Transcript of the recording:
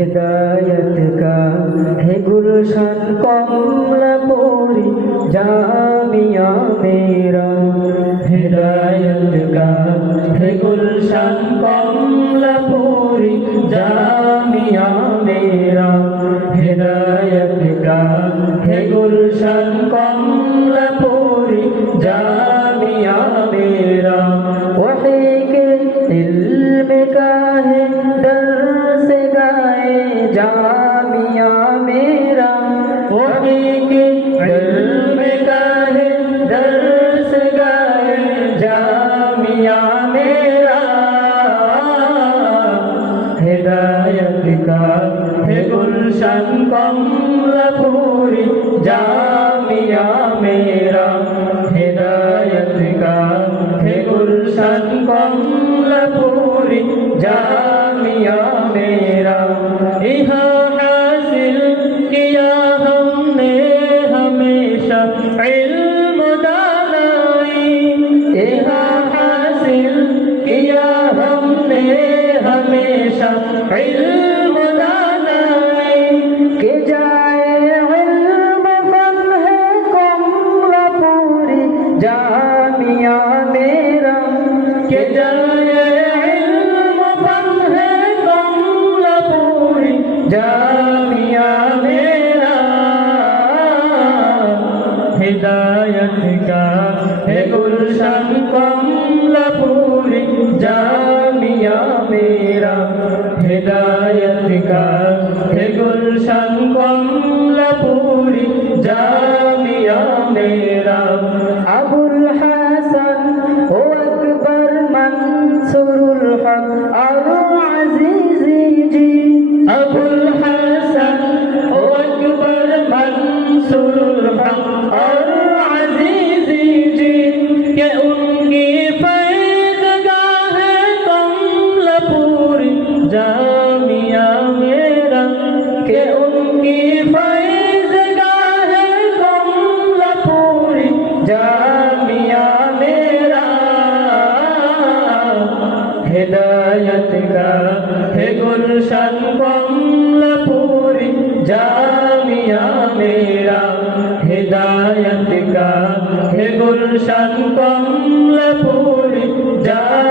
हिदायत का है गुलशन कमलापुरी जामिया मेरा। हिदायत का है गुलशन कमलापुरी जामिया मेरा। हिदायत का है गुलशन कमलापुरी जामिया मेरा। वही के इल्म का है दर्स गाए जामिया मेरा। वही के इल्म का है दर्स गाए जामिया मेरा। हिदायत का है गुलशन कमलापुरी जामिया मेरा। हिदायत का है गुलशन कमलापुरी जामिया मेरा। यहाँ हासिल किया हमने हमेशा इल्म दानाई। यहाँ हासिल किया हमने हमेशा इल्म दानाई। के जाए इल्म फन है कमलापुरी जामिया मेरा। के जाए इल्म फन है कमलापुरी जामिया मेरा। हिदायत का है गुलशन कमलापुरी जामिया मेरा। हिदायत का है गुलशन कमलापुरी जामिया मेरा। अबुल हसन ओ अकबर मंसूरुल हक और अजीजी जी। अबुल हसन ओ अकबर मंसूरुल हक और अजीजी जी के उनकी फैज़गाह है कमलापुरी जामिया मेरा। के उनकी फैज़गाह है कमलापुरी जामिया मेरा। हिदायत का है गुलशन कमलापुरी जामिया मेरा। हिदायत का है गुलशन कमलापुरी जामिया